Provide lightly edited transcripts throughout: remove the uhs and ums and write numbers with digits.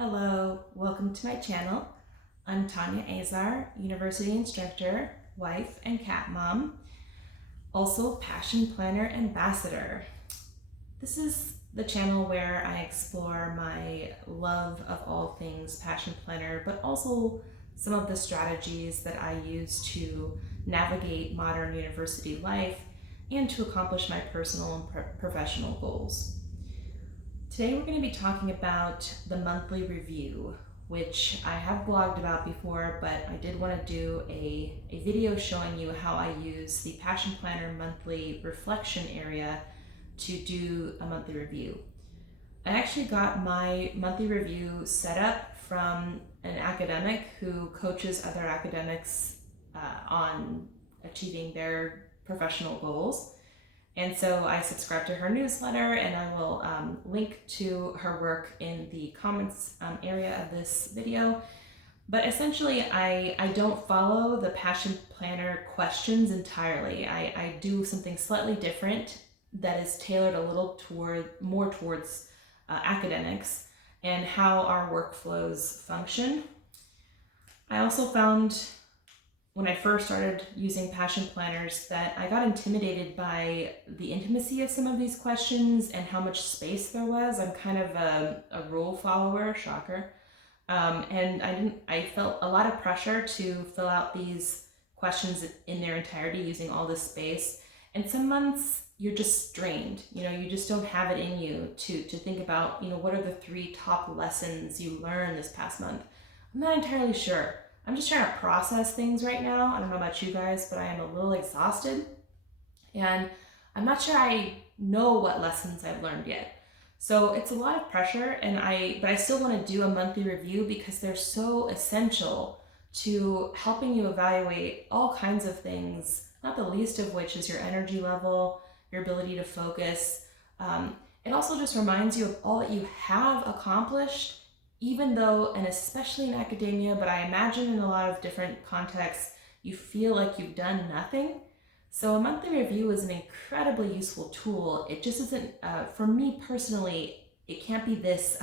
Hello, welcome to my channel. I'm Tanya Azar, university instructor, wife, and cat mom, also Passion Planner ambassador. This is the channel where I explore my love of all things Passion Planner, but also some of the strategies that I use to navigate modern university life and to accomplish my personal and professional goals. Today we're going to be talking about the monthly review, which I have blogged about before, but I did want to do a video showing you how I use the Passion Planner monthly reflection area to do a monthly review. I actually got my monthly review set up from an academic who coaches other academics on achieving their professional goals. And so I subscribe to her newsletter, and I will link to her work in the comments area of this video. But essentially, I don't follow the Passion Planner questions entirely. I do something slightly different that is tailored a little more towards academics and how our workflows function. I also found when I first started using Passion Planners that I got intimidated by the intimacy of some of these questions and how much space there was. I'm kind of a rule follower, shocker. And I felt a lot of pressure to fill out these questions in their entirety using all this space. And some months you're just drained, you just don't have it in you to think about, what are the 3 top lessons you learned this past month. I'm not entirely sure. I'm just trying to process things right now. I don't know about you guys, but I am a little exhausted. And I'm not sure I know what lessons I've learned yet. So it's a lot of pressure, but I still want to do a monthly review because they're so essential to helping you evaluate all kinds of things, not the least of which is your energy level, your ability to focus. It also just reminds you of all that you have accomplished, even though, and especially in academia, but I imagine in a lot of different contexts, you feel like you've done nothing. So a monthly review is an incredibly useful tool. It just isn't, for me personally, it can't be this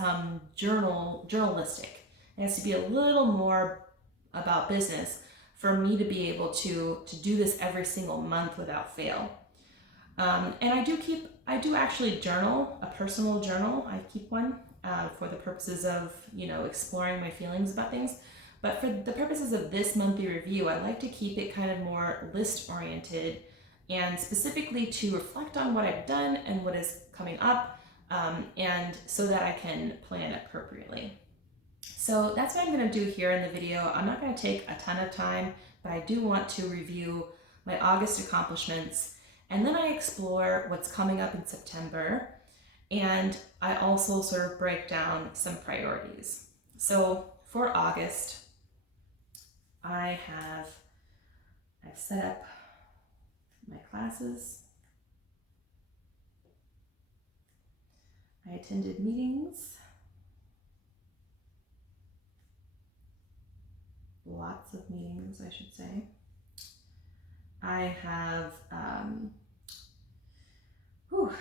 journalistic. It has to be a little more about business for me to be able to do this every single month without fail. And I do actually journal, a personal journal. I keep one for the purposes of, exploring my feelings about things. But for the purposes of this monthly review, I like to keep it kind of more list oriented and specifically to reflect on what I've done and what is coming up, and so that I can plan appropriately. So that's what I'm going to do here in the video. I'm not going to take a ton of time, but I do want to review my August accomplishments, and then I explore what's coming up in September, and I also sort of break down some priorities. So for August, I've set up my classes. I attended meetings, lots of meetings, I should say. I have,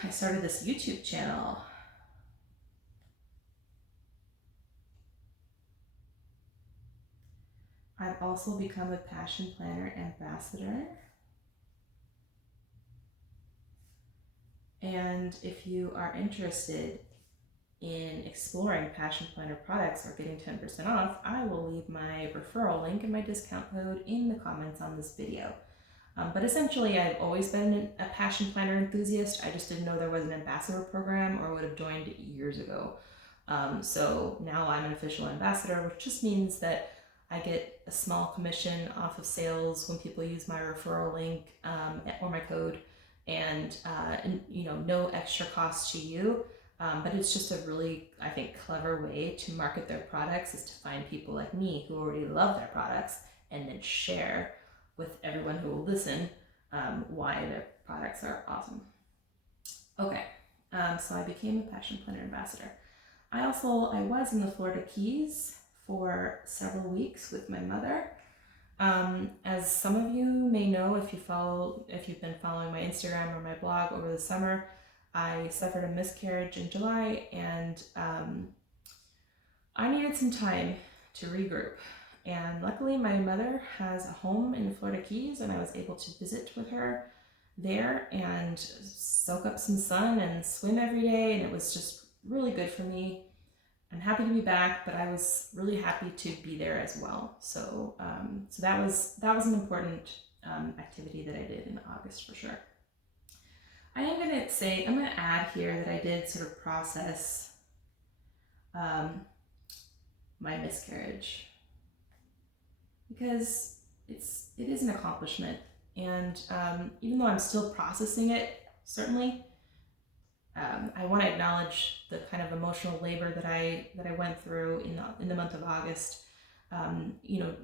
I started this YouTube channel. I've also become a Passion Planner ambassador. And if you are interested in exploring Passion Planner products or getting 10% off, I will leave my referral link and my discount code in the comments on this video. But essentially, I've always been a Passion Planner enthusiast. I just didn't know there was an ambassador program or would have joined years ago. So now I'm an official ambassador, which just means that I get a small commission off of sales when people use my referral link or my code, and no extra cost to you. But it's just a really, I think, clever way to market their products, is to find people like me who already love their products and then share with everyone who will listen why their products are awesome. Okay, so I became a Passion Planner ambassador. I was in the Florida Keys for several weeks with my mother. As some of you may know, if you've been following my Instagram or my blog over the summer, I suffered a miscarriage in July, and I needed some time to regroup. And luckily, my mother has a home in Florida Keys, and I was able to visit with her there and soak up some sun and swim every day. And it was just really good for me. I'm happy to be back, but I was really happy to be there as well. So, so that was an important activity that I did in August for sure. I'm going to add here that I did sort of process my miscarriage, because it is an accomplishment, and even though I'm still processing it, certainly, I want to acknowledge the kind of emotional labor that I went through in the month of August.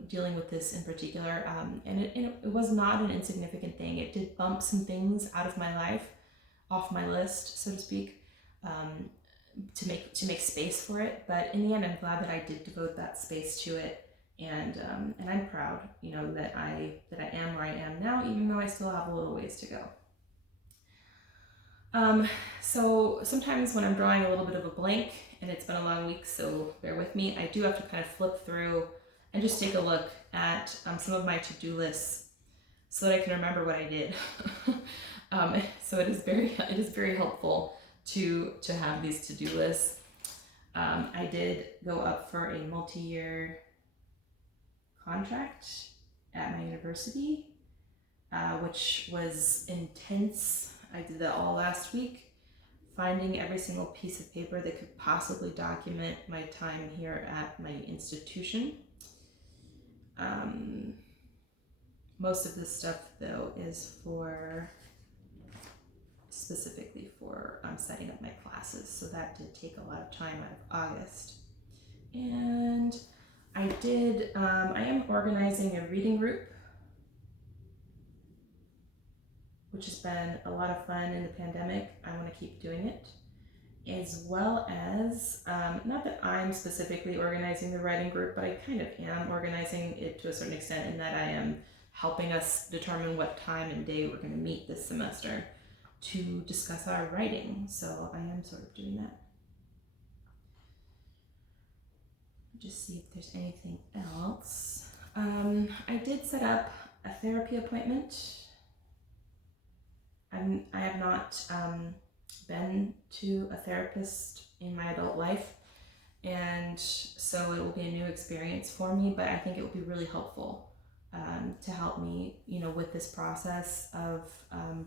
Dealing with this in particular, and it was not an insignificant thing. It did bump some things out of my life, off my list, so to speak, to make space for it. But in the end, I'm glad that I did devote that space to it, and I'm proud, that I am where I am now, even though I still have a little ways to go. So sometimes when I'm drawing a little bit of a blank, and it's been a long week, so bear with me, I do have to kind of flip through and just take a look at some of my to-do lists so that I can remember what I did. So it is very helpful to have these to-do lists. I did go up for a multi-year contract at my university, which was intense. I did that all last week, finding every single piece of paper that could possibly document my time here at my institution. Most of this stuff, though, is specifically for setting up my classes, so that did take a lot of time out of August. And I am organizing a reading group, which has been a lot of fun in the pandemic. I want to keep doing it, as well as, not that I'm specifically organizing the writing group, but I kind of am organizing it to a certain extent, in that I am helping us determine what time and day we're going to meet this semester to discuss our writing. So I am sort of doing that. Just see if there's anything else. I did set up a therapy appointment. I have not been to a therapist in my adult life, and so it will be a new experience for me, but I think it will be really helpful to help me, with this process of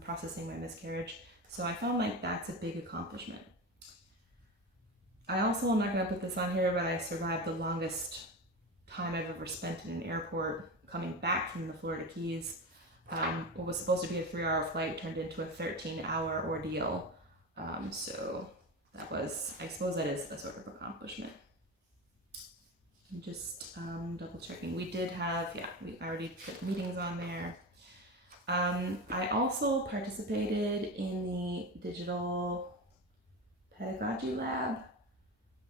processing my miscarriage. So I found like that's a big accomplishment. I also am not going to put this on here, but I survived the longest time I've ever spent in an airport coming back from the Florida Keys. What was supposed to be a 3-hour flight turned into a 13-hour ordeal. So that was, I suppose that is a sort of accomplishment. I'm just double checking. We did have, I already put meetings on there. I also participated in the digital pedagogy lab.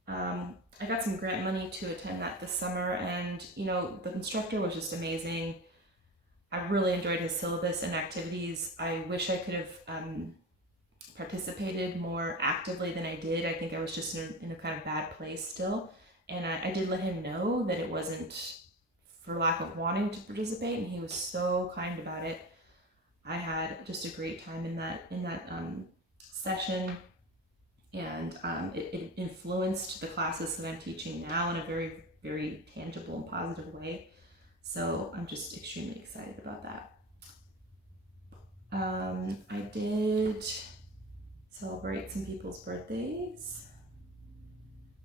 I got some grant money to attend that this summer, and the instructor was just amazing. I really enjoyed his syllabus and activities. I wish I could have participated more actively than I did. I think I was just in a kind of bad place still. And I did let him know that it wasn't for lack of wanting to participate, and he was so kind about it. I had just a great time in that session, and it influenced the classes that I'm teaching now in a very, very tangible and positive way. So I'm just extremely excited about that. I did celebrate some people's birthdays.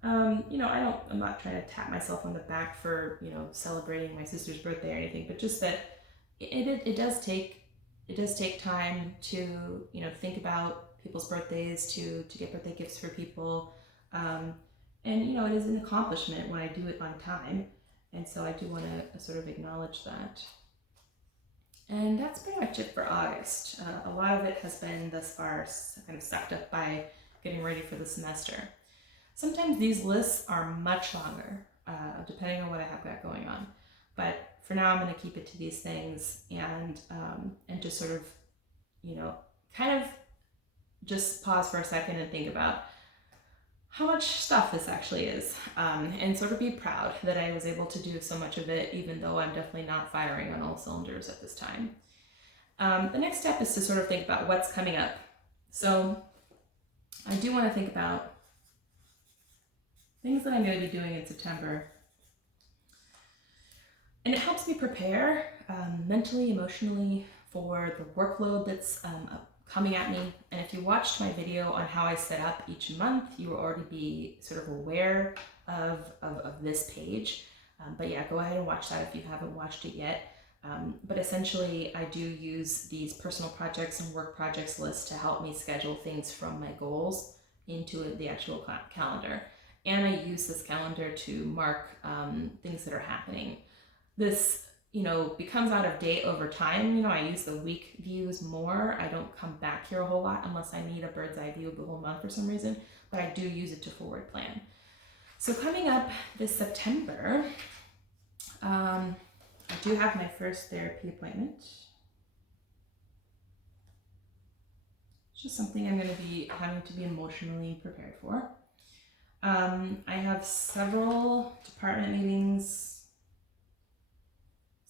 I'm not trying to tap myself on the back for, celebrating my sister's birthday or anything, but just that it does take time to, think about people's birthdays, to get birthday gifts for people. And, it is an accomplishment when I do it on time. And so I do want to sort of acknowledge that. And that's pretty much it for August. A lot of it has been thus far kind of sucked up by getting ready for the semester. Sometimes these lists are much longer, depending on what I have got going on. But for now, I'm going to keep it to these things and just sort of, kind of just pause for a second and think about how much stuff this actually is, and sort of be proud that I was able to do so much of it, even though I'm definitely not firing on all cylinders at this time. The next step is to sort of think about what's coming up. So I do want to think about things that I'm going to be doing in September. And it helps me prepare mentally, emotionally for the workload that's coming at me. And if you watched my video on how I set up each month, you will already be sort of aware of this page. But yeah, go ahead and watch that if you haven't watched it yet. But essentially, I do use these personal projects and work projects lists to help me schedule things from my goals into the actual calendar. And I use this calendar to mark things that are happening. This, becomes out of date over time. I use the week views more. I don't come back here a whole lot unless I need a bird's eye view of the whole month for some reason, but I do use it to forward plan. So coming up this September, I do have my first therapy appointment. It's just something I'm going to be having to be emotionally prepared for. I have several department meetings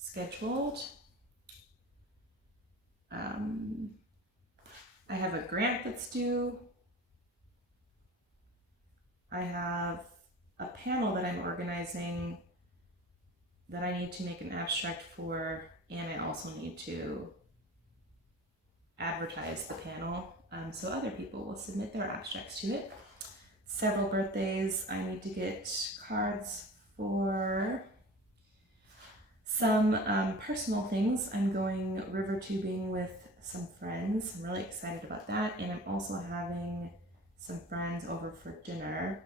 scheduled. I have a grant that's due. I have a panel that I'm organizing that I need to make an abstract for, and I also need to advertise the panel so other people will submit their abstracts to it. Several birthdays. I need to get cards for. Some personal things. I'm going river tubing with some friends. I'm really excited about that. And I'm also having some friends over for dinner.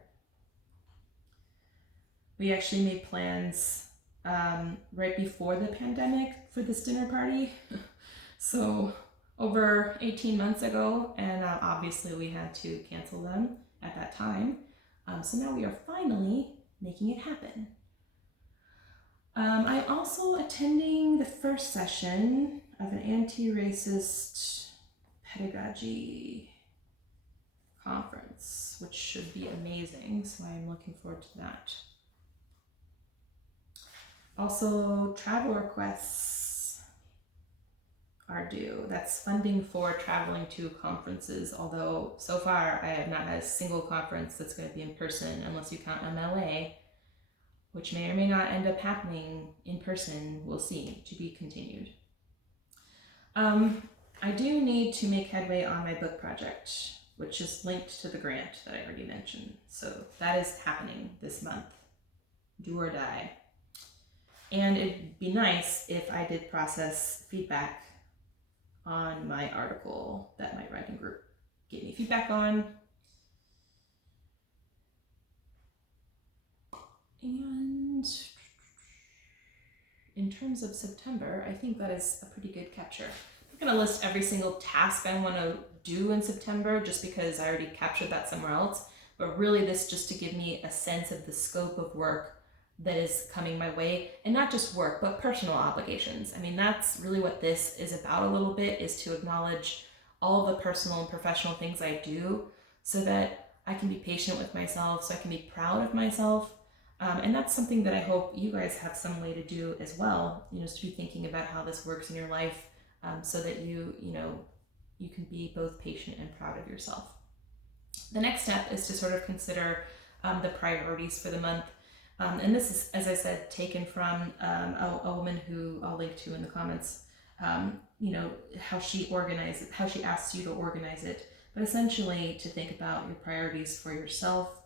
We actually made plans right before the pandemic for this dinner party. So over 18 months ago, and obviously we had to cancel them at that time. So now we are finally making it happen. I'm also attending the first session of an anti-racist pedagogy conference, which should be amazing, so I'm looking forward to that. Also, travel requests are due. That's funding for traveling to conferences, although so far I have not had a single conference that's going to be in person unless you count MLA, which may or may not end up happening in person. We'll see, to be continued. I do need to make headway on my book project, which is linked to the grant that I already mentioned. So that is happening this month, do or die. And it'd be nice if I did process feedback on my article that my writing group gave me feedback on. And in terms of September, I think that is a pretty good capture. I'm going to list every single task I want to do in September just because I already captured that somewhere else. But really this just to give me a sense of the scope of work that is coming my way, and not just work, but personal obligations. I mean, that's really what this is about a little bit, is to acknowledge all the personal and professional things I do so that I can be patient with myself, so I can be proud of myself. And that's something that I hope you guys have some way to do as well, just to be thinking about how this works in your life, so that you can be both patient and proud of yourself. The next step is to sort of consider the priorities for the month. And this is, as I said, taken from a woman who I'll link to in the comments, how she organizes, how she asks you to organize it, but essentially to think about your priorities for yourself.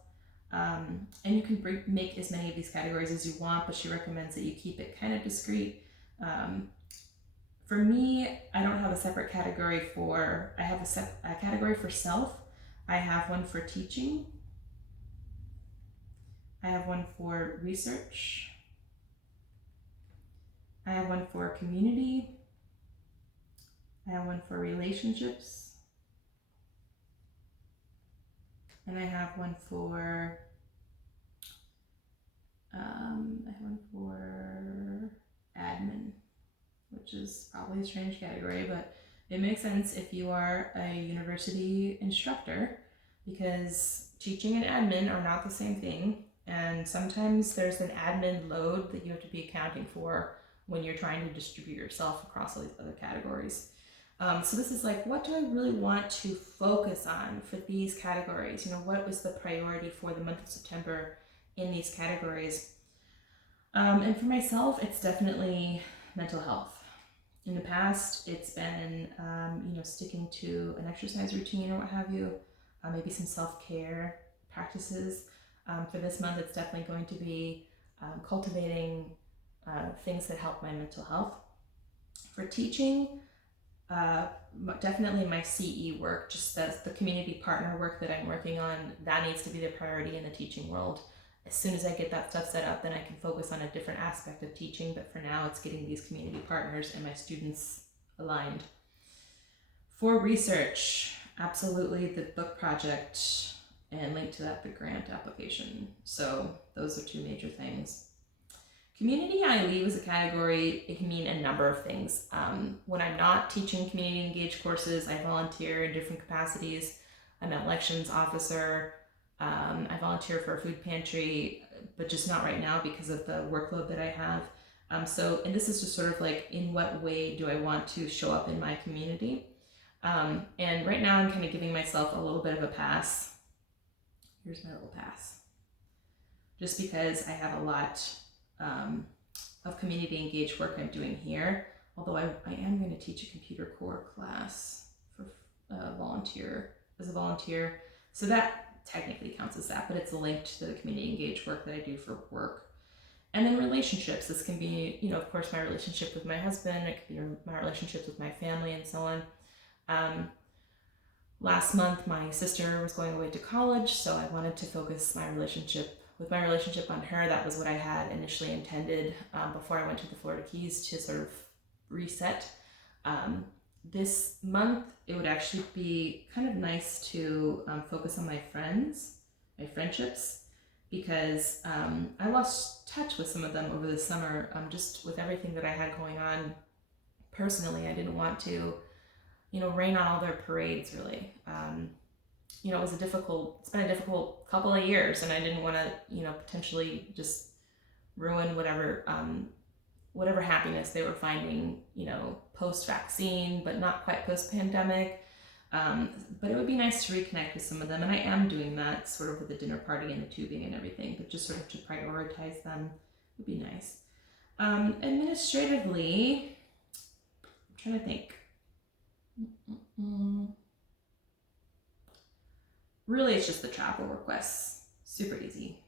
And you can make as many of these categories as you want, but she recommends that you keep it kind of discreet. For me, I don't have a separate category I have a category for self. I have one for teaching. I have one for research. I have one for community. I have one for relationships. And I have one for admin, which is probably a strange category, but it makes sense if you are a university instructor, because teaching and admin are not the same thing, and sometimes there's an admin load that you have to be accounting for when you're trying to distribute yourself across all these other categories. So this is like, what do I really want to focus on for these categories? You know, what was the priority for the month of September in these categories? And for myself, it's definitely mental health. In the past, it's been, sticking to an exercise routine or what have you, maybe some self-care practices. For this month, it's definitely going to be cultivating things that help my mental health. For teaching, definitely my CE work, just as the community partner work that I'm working on, that needs to be the priority in the teaching world. As soon as I get that stuff set up, then I can focus on a different aspect of teaching, but for now it's getting these community partners and my students aligned. For research, absolutely the book project, and link to that, the grant application. So those are two major things. Community I leave as a category, it can mean a number of things. When I'm not teaching community engaged courses, I volunteer in different capacities. I'm an elections officer. I volunteer for a food pantry, but just not right now because of the workload that I have. And this is just sort of like, in what way do I want to show up in my community? And right now I'm kind of giving myself a little bit of a pass. Here's my little pass. Just because I have a lot of community engaged work I'm doing here, although I am going to teach a computer core class for as a volunteer. So that technically counts as that, but it's linked to the community engaged work that I do for work. And then relationships. This can be, of course, my relationship with my husband. It could be my relationships with my family and so on. Last month, my sister was going away to college, so I wanted to focus my relationship on her. That was what I had initially intended before I went to the Florida Keys, to sort of reset. This month, it would actually be kind of nice to focus on my friendships, because I lost touch with some of them over the summer, just with everything that I had going on personally. I didn't want to, rain on all their parades, really. It's been a difficult couple of years, and I didn't want to, potentially just ruin whatever happiness they were finding, post-vaccine, but not quite post-pandemic. But it would be nice to reconnect with some of them, and I am doing that sort of with the dinner party and the tubing and everything, but just sort of to prioritize them would be nice. Administratively, I'm trying to think. Really, it's just the travel requests. Super easy.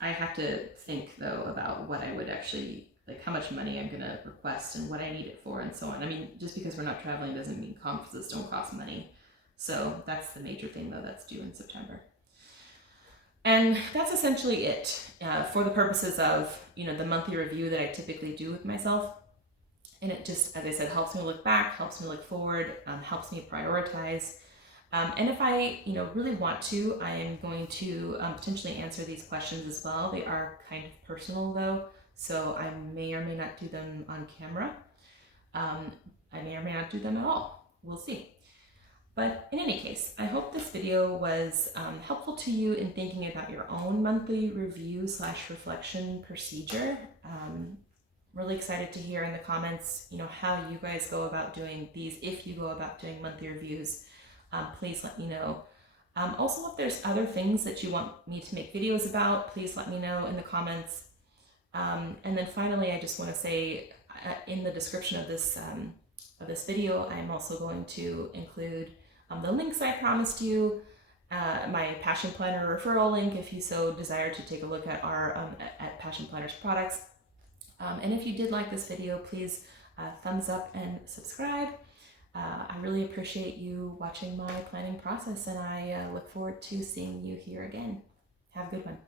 I have to think, though, about what I would actually, like how much money I'm going to request and what I need it for and so on. I mean, just because we're not traveling doesn't mean conferences don't cost money. So that's the major thing, though, that's due in September. And that's essentially it for the purposes of, the monthly review that I typically do with myself. And it just, as I said, helps me look back, helps me look forward, helps me prioritize. And if I, really want to, I am going to potentially answer these questions as well. They are kind of personal, though, so I may or may not do them on camera. I may or may not do them at all. We'll see. But in any case, I hope this video was helpful to you in thinking about your own monthly review / reflection procedure. Really excited to hear in the comments, how you guys go about doing these. If you go about doing monthly reviews, please let me know. Also, if there's other things that you want me to make videos about, please let me know in the comments. And then finally, I just want to say in the description of this video, I'm also going to include the links I promised you, my Passion Planner referral link if you so desire to take a look at our at Passion Planner's products. And if you did like this video, please thumbs up and subscribe. I really appreciate you watching my planning process, and I look forward to seeing you here again. Have a good one.